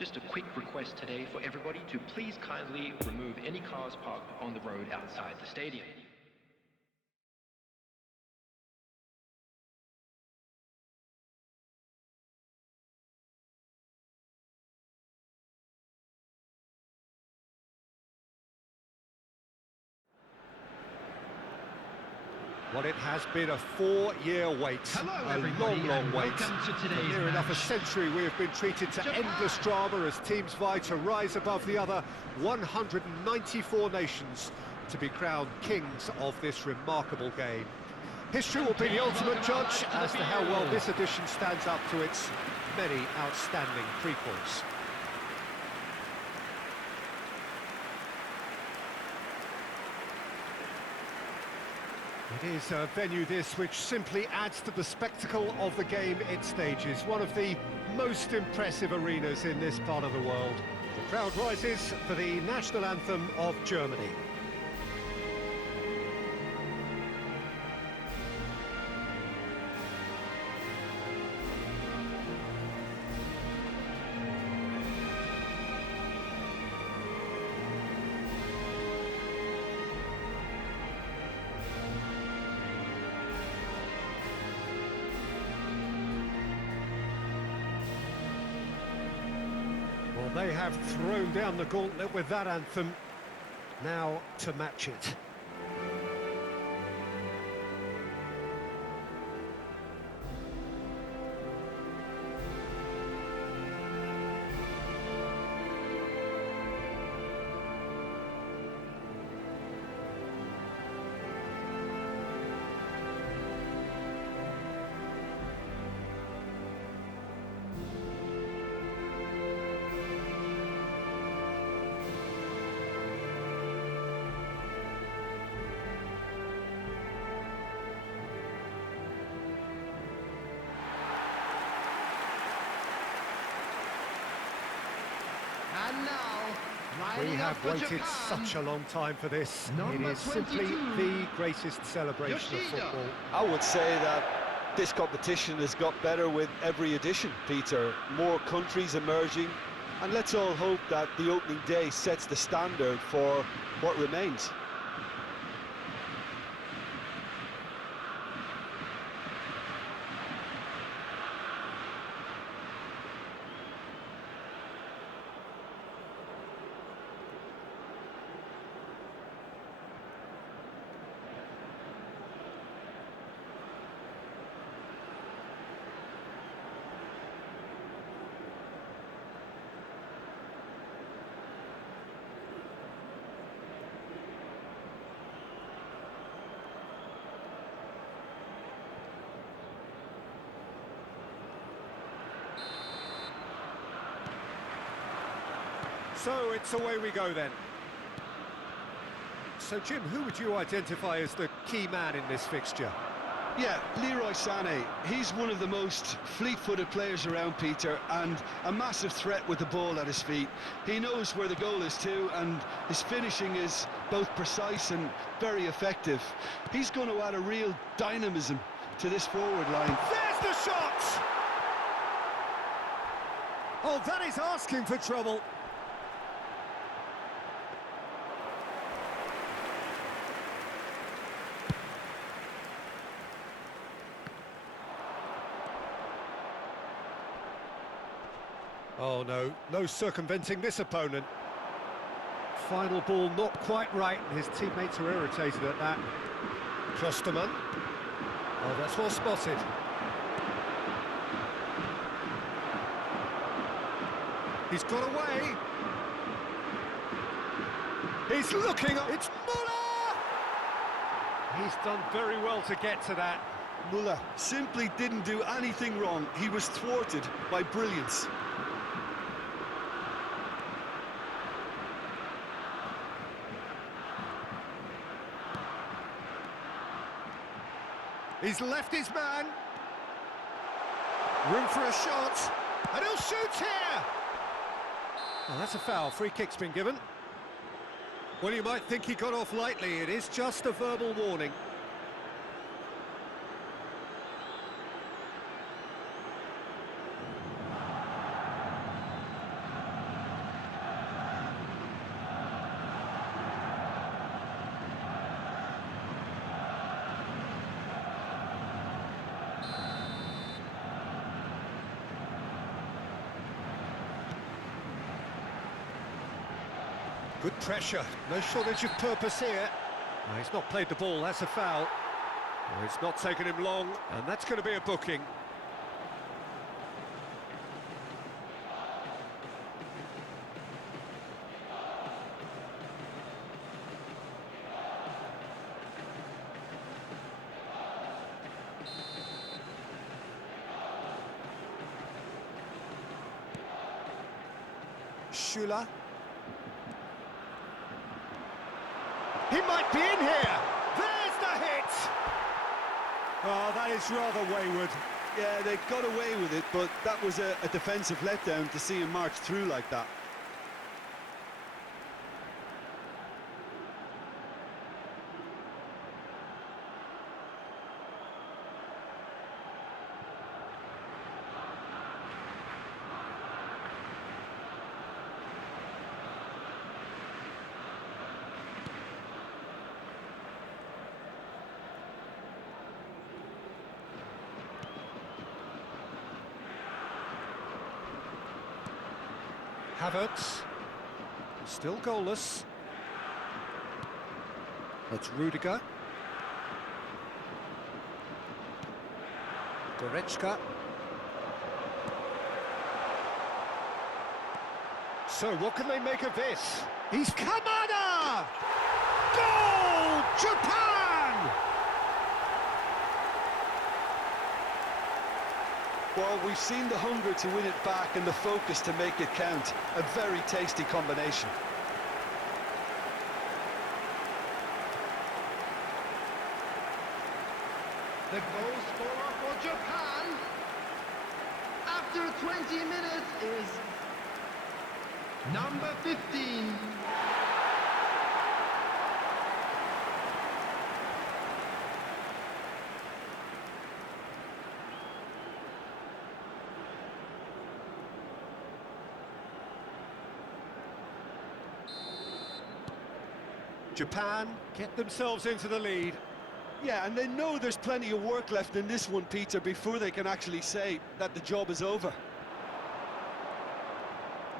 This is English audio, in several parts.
Just a quick request today for everybody to please kindly remove any cars parked on the road outside the stadium. Well, it has been a 4-year wait, long wait. For near enough a century we have been treated to endless drama as teams vie to rise above the other 194 nations to be crowned kings of this remarkable game. History will be the ultimate judge as to how well this edition stands up to its many outstanding prequels. It is a venue this which simply adds to the spectacle of the game it stages, one of the most impressive arenas in this part of the world. The crowd rises for the national anthem of Germany. Well, they have thrown down the gauntlet with that anthem. Now to match it. And now, we have waited such a long time for this. It is simply the greatest celebration of football. I would say that this competition has got better with every edition, Peter. More countries emerging, and let's all hope that the opening day sets the standard for what remains. So it's away we go then. So Jim, who would you identify as the key man in this fixture? Yeah, Leroy Sané. He's one of the most fleet-footed players around, Peter, and a massive threat with the ball at his feet. He knows where the goal is too, and his finishing is both precise and very effective. He's going to add a real dynamism to this forward line. There's the shot! Oh, that is asking for trouble. Oh no, no circumventing this opponent. Final ball not quite right, and his teammates are irritated at that. Klosterman. Oh, that's well spotted. He's got away. He's looking up. It's Muller! He's done very well to get to that. Muller simply didn't do anything wrong. He was thwarted by brilliance. He's left his man. Room for a shot. And he'll shoot here! Well, that's a foul. Free kick's been given. Well, you might think he got off lightly. It is just a verbal warning. Good pressure, no shortage of purpose here. No, he's not played the ball, that's a foul. Well, it's not taken him long, and that's going to be a booking. Schüller. He might be in here! There's the hit! Oh, that is rather wayward. Yeah, they got away with it, but that was a defensive letdown to see him march through like that. Havertz, still goalless. That's Rudiger. Goretzka. So what can they make of this? He's Kamada! Goal! Japan! Well, we've seen the hunger to win it back and the focus to make it count. A very tasty combination. The goal scorer for Japan after 20 minutes is number 15. Japan get themselves into the lead. Yeah, and they know there's plenty of work left in this one, Peter, before they can actually say that the job is over.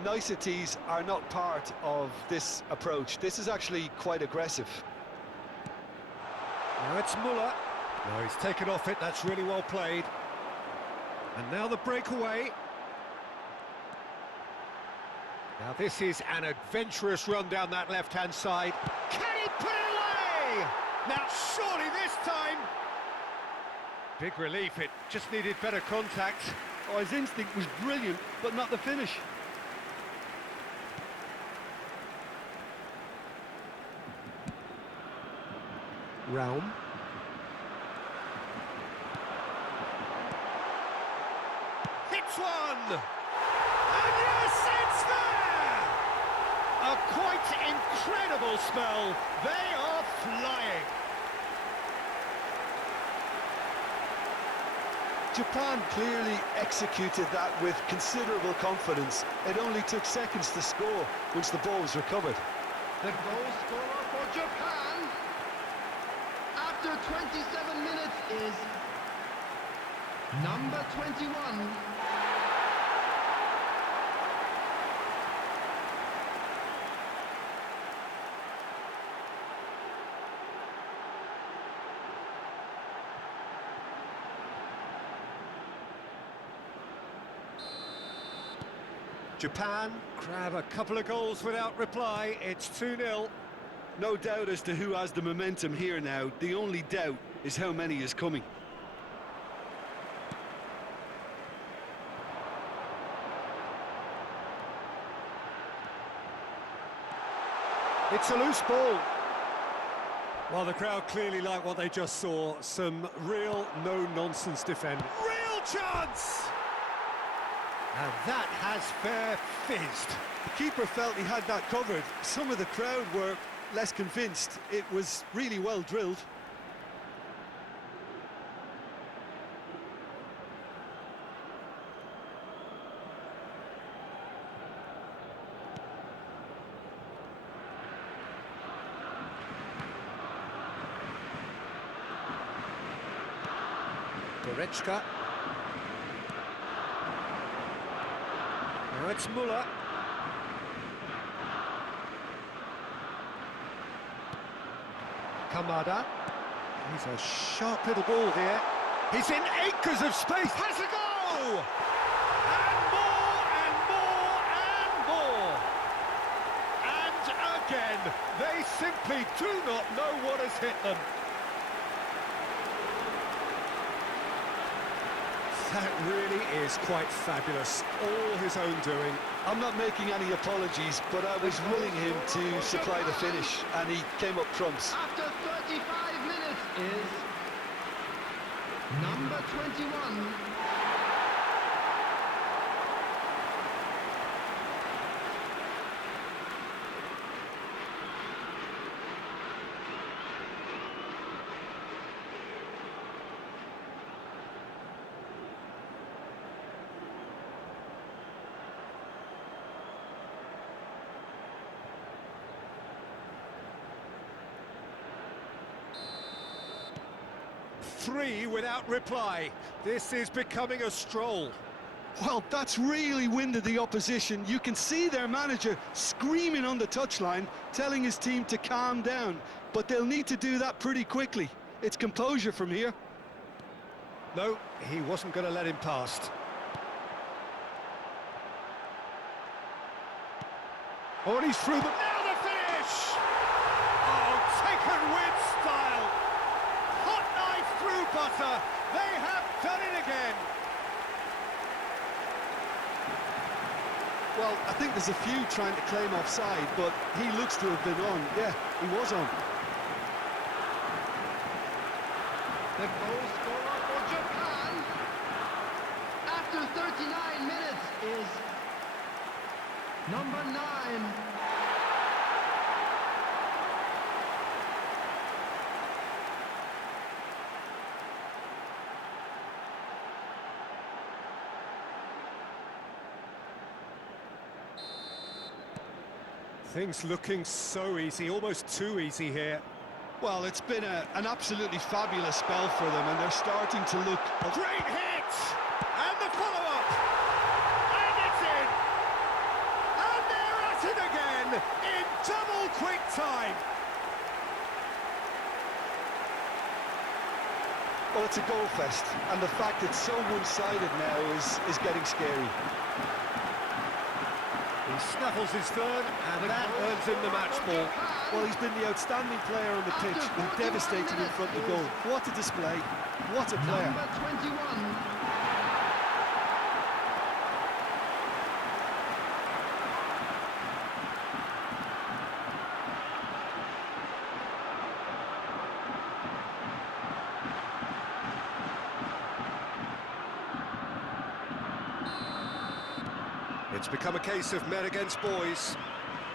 Niceties are not part of this approach. This is actually quite aggressive. Now it's Muller. No, he's taken off it, that's really well played. And now the breakaway. Now this is an adventurous run down that left-hand side. Can he put it away? Now surely this time! Big relief, it just needed better contact. Oh, his instinct was brilliant, but not the finish. Raum. Hits one! And yes, it's there! A quite incredible spell. They are flying. Japan clearly executed that with considerable confidence. It only took seconds to score once the ball was recovered. The goal scorer for Japan after 27 minutes is number 21. Japan grab a couple of goals without reply. It's 2-0. No doubt as to who has the momentum here now. The only doubt is how many is coming. It's a loose ball. Well, the crowd clearly like what they just saw. Some real no-nonsense defending. Real chance! And that has fair fizzed. The keeper felt he had that covered. Some of the crowd were less convinced. It was really well drilled. Goretzka. Now it's Muller. Kamada. He's a sharp little ball here. He's in acres of space. Has a go! And more and more and more. And again, they simply do not know what has hit them. That really is quite fabulous. All his own doing. I'm not making any apologies, but I was willing him to supply the finish, and he came up trumps. After 35 minutes is number 21. Three without reply. This is becoming a stroll. Well, that's really winded the opposition. You can see their manager screaming on the touchline, telling his team to calm down. But they'll need to do that pretty quickly. It's composure from here. No, he wasn't going to let him past. Oh, and he's through them. Now the finish! Oh, taken with style. Hot knife through butter. They have done it again. Well, I think there's a few trying to claim offside, but he looks to have been on. Yeah, he was on. The goal scorer for Japan after 39 minutes is number 9. Things looking so easy, almost too easy here. Well, it's been an absolutely fabulous spell for them, and they're starting to look... Great hit! And the follow-up! And it's in! And they're at it again in double quick time! Well, it's a goal fest, and the fact it's so one-sided now is getting scary. He snaffles his third, and that earns him the match ball. Well, he's been the outstanding player on the pitch and devastating in front of goal. What a display, what a player. Number 21. It's become a case of men against boys.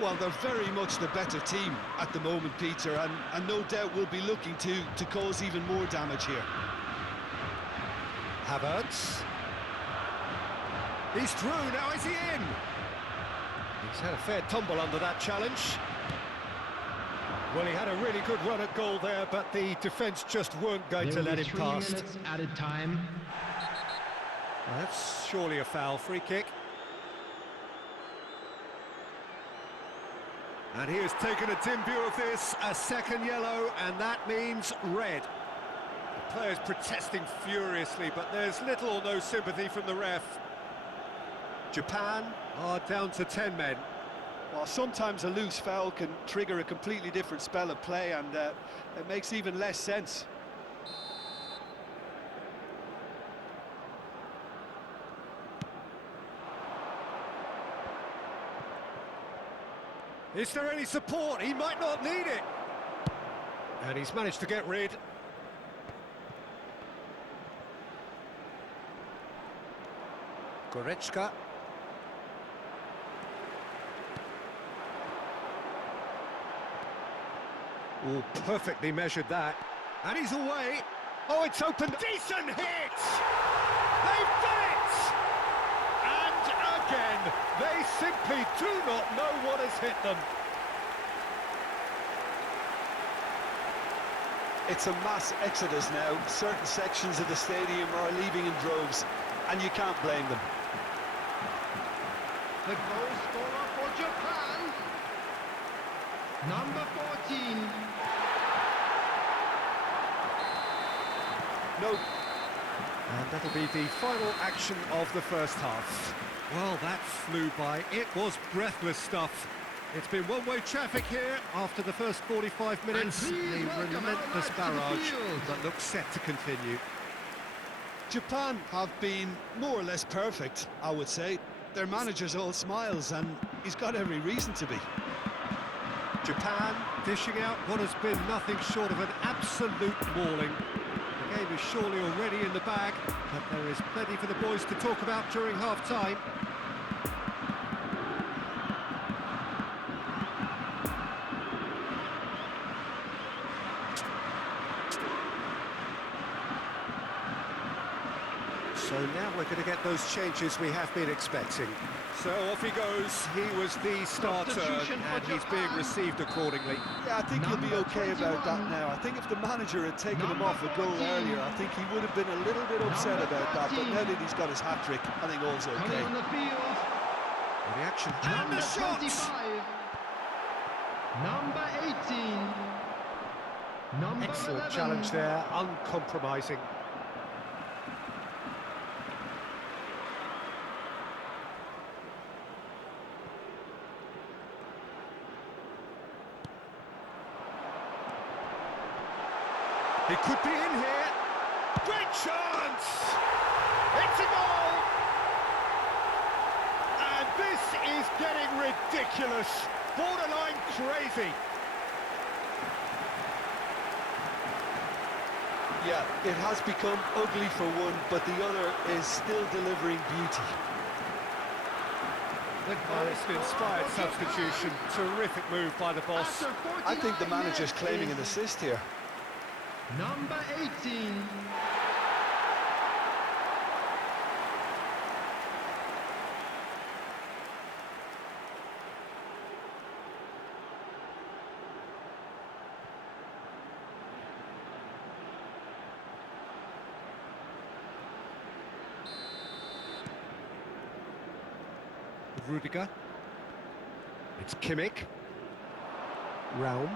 Well, they're very much the better team at the moment, Peter, and no doubt will be looking to cause even more damage here. Havertz. He's through, now is he in? He's had a fair tumble under that challenge. Well, he had a really good run at goal there, but the defence just weren't going to let him 3 past. minutes added time. Well, that's surely a foul, free kick. And he has taken a dim view of this, a second yellow, and that means red. The players protesting furiously, but there's little or no sympathy from the ref. Japan are down to 10 men. Well, sometimes a loose foul can trigger a completely different spell of play, and it makes even less sense. Is there any support? He might not need it. And he's managed to get rid. Goretzka. Oh, perfectly measured that. And he's away. Oh, it's open. Decent hit! They've done it! And again, they simply do not know what has hit them. It's a mass exodus now. Certain sections of the stadium are leaving in droves, and you can't blame them. The goal scorer for Japan, number 14. No. And that'll be the final action of the first half. Well, that flew by. It was breathless stuff. It's been one-way traffic here after the first 45 minutes. A relentless barrage that looks set to continue. Japan have been more or less perfect, I would say. Their manager's all smiles, and he's got every reason to be. Japan dishing out what has been nothing short of an absolute mauling. The game is surely already in the bag, but there is plenty for the boys to talk about during half-time. So now we're going to get those changes we have been expecting. So off he goes. He was the starter, and he's being received accordingly. Yeah, I think he'll be okay about that now. I think if the manager had taken him off a goal earlier, I think he would have been a little bit upset about that. But now that he's got his hat-trick, I think all's okay. On the field. The action and Number the shot! 25. Number 18. Number Excellent 11. challenge there, uncompromising. He could be in here. Great chance! It's a goal! And this is getting ridiculous. Borderline crazy. Yeah, it has become ugly for one, but the other is still delivering beauty. It's an inspired substitution. Terrific move by the boss. After I think the 49 manager's minutes claiming an is assist here. Number 18. Rudiger. It's Kimmich. Raum.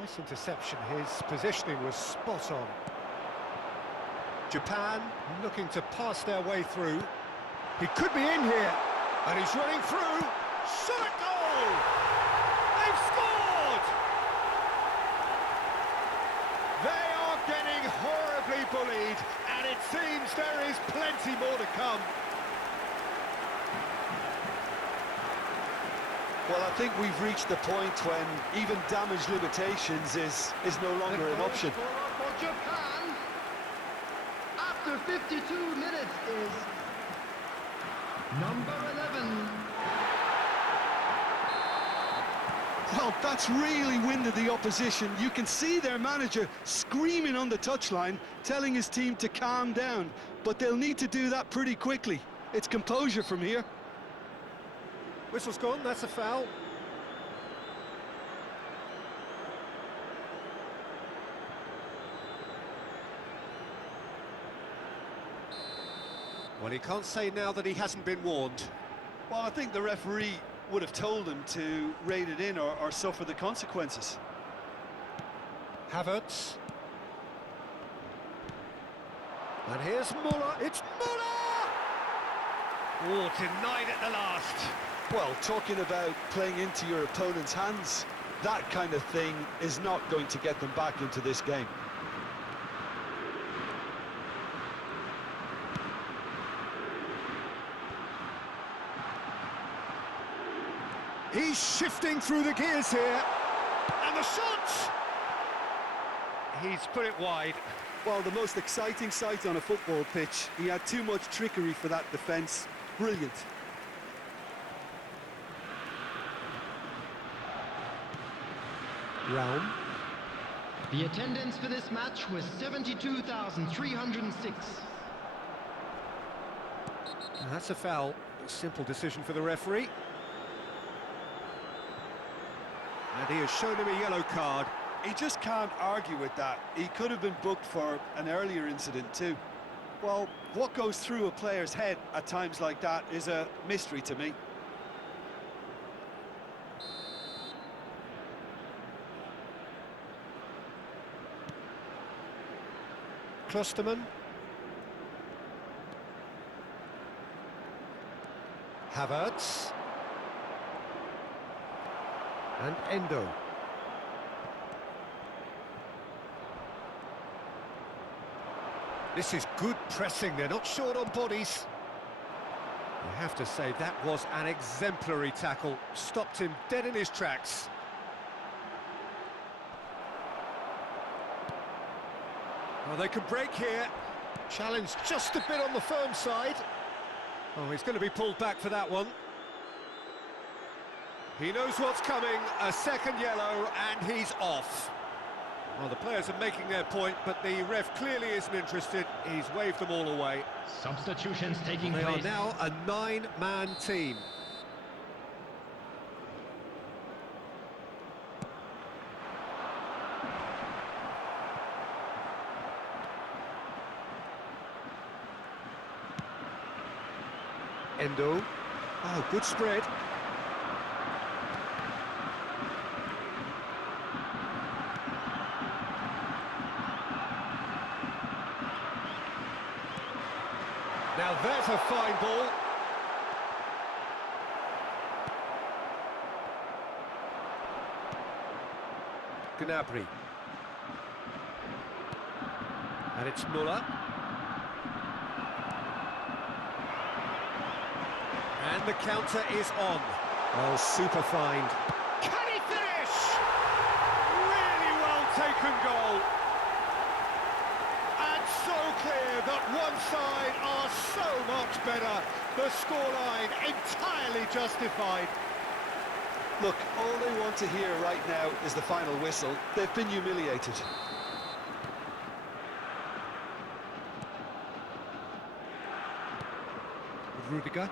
Nice interception. His positioning was spot on. Japan looking to pass their way through. He could be in here, and he's running through. Shot at goal! They've scored! They are getting horribly bullied, and it seems there is plenty more to come. Well, I think we've reached the point when even damage limitations is no longer an option. For Japan, after 52 minutes is number 11. Well, that's really winded the opposition. You can see their manager screaming on the touchline, telling his team to calm down, but they'll need to do that pretty quickly. It's composure from here. Whistle's gone, that's a foul. Well, he can't say now that he hasn't been warned. Well, I think the referee would have told him to rein it in or suffer the consequences. Havertz. And here's Muller. It's Muller! Oh, denied at the last. Well, talking about playing into your opponent's hands, that kind of thing is not going to get them back into this game. He's shifting through the gears here. And the shot! He's put it wide. Well, the most exciting sight on a football pitch. He had too much trickery for that defence. Brilliant. Raum. The attendance for this match was 72,306. And that's a foul. Simple decision for the referee. And he has shown him a yellow card. He just can't argue with that. He could have been booked for an earlier incident too. Well, what goes through a player's head at times like that is a mystery to me. Klosterman. Havertz. And Endo. This is good pressing, they're not short on bodies. You have to say that was an exemplary tackle, stopped him dead in his tracks. Well, they could break here. Challenge just a bit on the firm side. Oh, he's going to be pulled back for that one. He knows what's coming, a second yellow, and he's off. Well, the players are making their point, but the ref clearly isn't interested. He's waved them all away. Substitutions taking They place. are now a 9-man team. Endo. Oh, good spread. Now there's a fine ball. Gnabry. And it's Muller. And the counter is on. Oh, super find. Can he finish? Really well taken goal. And so clear that one side are so much better. The scoreline entirely justified. Look, all they want to hear right now is the final whistle. They've been humiliated. Rudiger.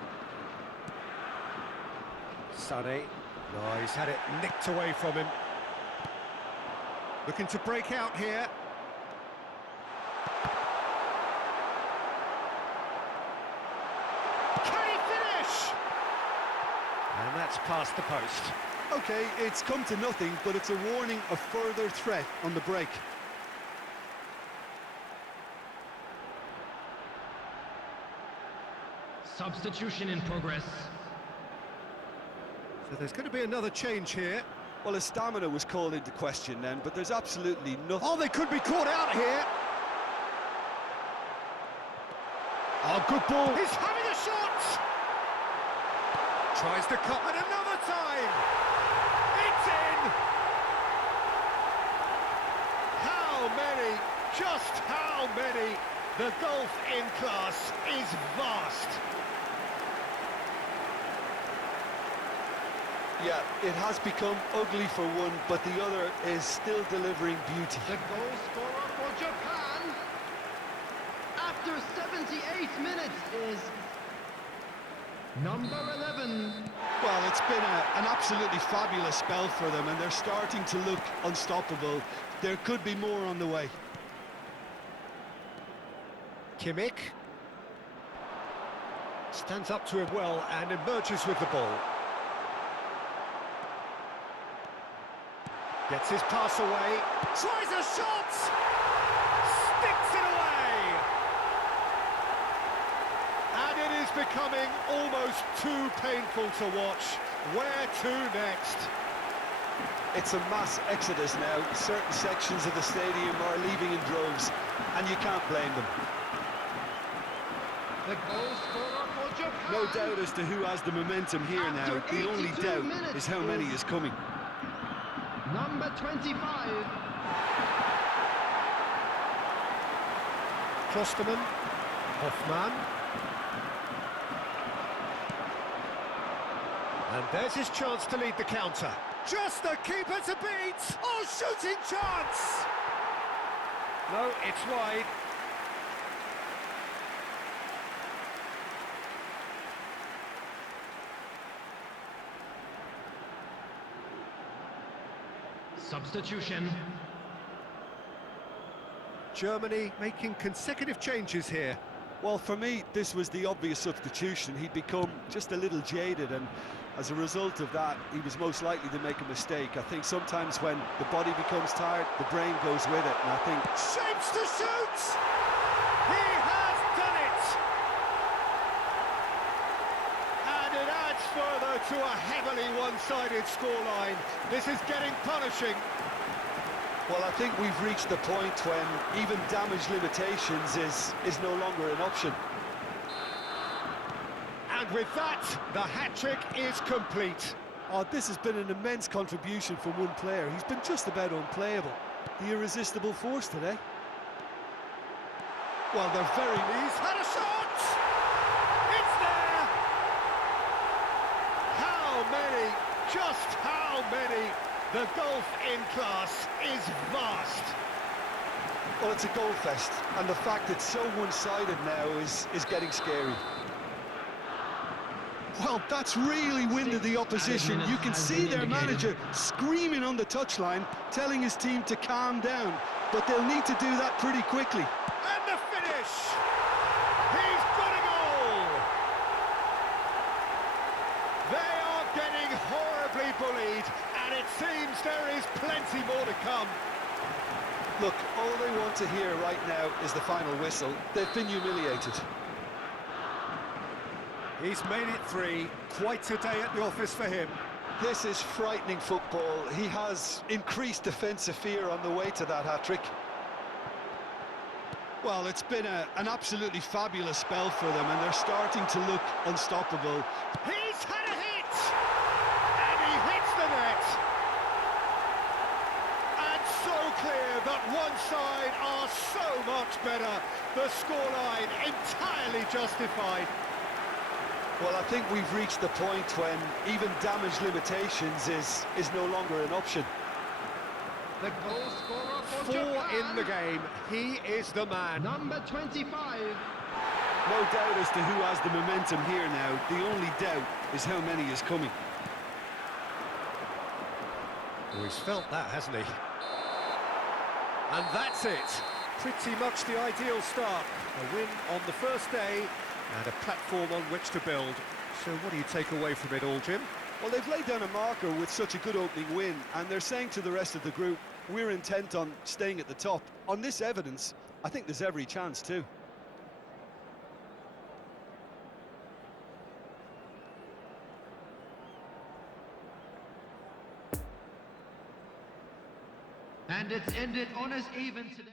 Sané. Oh, he's had it nicked away from him. Looking to break out here. Can he finish? And that's past the post. Okay, it's come to nothing, but it's a warning of further threat on the break. Substitution in progress. So there's going to be another change here. Well, his stamina was called into question then, but there's absolutely nothing. Oh, they could be caught out here. Oh, good ball. He's having a shot. Tries to cut, and another time. It's in. How many? Just how many? The gulf in class is vast. Yeah, it has become ugly for one, but the other is still delivering beauty. The goal scorer for Japan after 78 minutes is number 11. Well, it's been an absolutely fabulous spell for them, and they're starting to look unstoppable. There could be more on the way. Kimmich stands up to him well and emerges with the ball. Gets his pass away, tries a shot, sticks it away! And it is becoming almost too painful to watch. Where to next? It's a mass exodus now. Certain sections of the stadium are leaving in droves, and you can't blame them. The goal scorer for Japan. No doubt as to who has the momentum here now. After The only 82 doubt minutes is how many is coming. Number 25. Klosterman, Hoffmann. And there's his chance to lead the counter. Just the keeper to beat! Oh, shooting chance! No, it's wide. Substitution. Germany making consecutive changes here. Well, for me, this was the obvious substitution. He'd become just a little jaded, and as a result of that, he was most likely to make a mistake. I think sometimes when the body becomes tired, the brain goes with it, and I think... Shapes to shoot! further to a heavily one-sided scoreline. This is getting punishing. Well, I think we've reached the point when even damage limitations is no longer an option. And with that, the hat-trick is complete. Oh, this has been an immense contribution from one player. He's been just about unplayable. The irresistible force today. Well, they're very... He's had a shot! It's there! How many? Just how many? The golf in class is vast. Well, it's a goal fest, and the fact it's so one-sided now is getting scary. Well, that's really winded the opposition. You can see their manager screaming on the touchline, telling his team to calm down. But they'll need to do that pretty quickly. And the finish! He's got a goal! They are getting horribly bullied, and it seems there is plenty more to come. Look, all they want to hear right now is the final whistle. They've been humiliated. He's made it 3. Quite a day at the office for him. This is frightening football. He has increased defensive fear on the way to that hat-trick. Well, it's been an absolutely fabulous spell for them, and they're starting to look unstoppable. He's had a hit! And he hits the net! And so clear that one side are so much better. The scoreline entirely justified. Well, I think we've reached the point when even damage limitations is no longer an option. The goal scorer for 4 Japan, in the game. He is the man. number 25. No doubt as to who has the momentum here now. The only doubt is how many is coming. Oh, he's felt that, hasn't he? And that's it. Pretty much the ideal start. A win on the first day and a platform on which to build. So what do you take away from it all, Jim? Well, they've laid down a marker with such a good opening win, and they're saying to the rest of the group, we're intent on staying at the top. On this evidence, I think there's every chance too. And it's ended on us even today.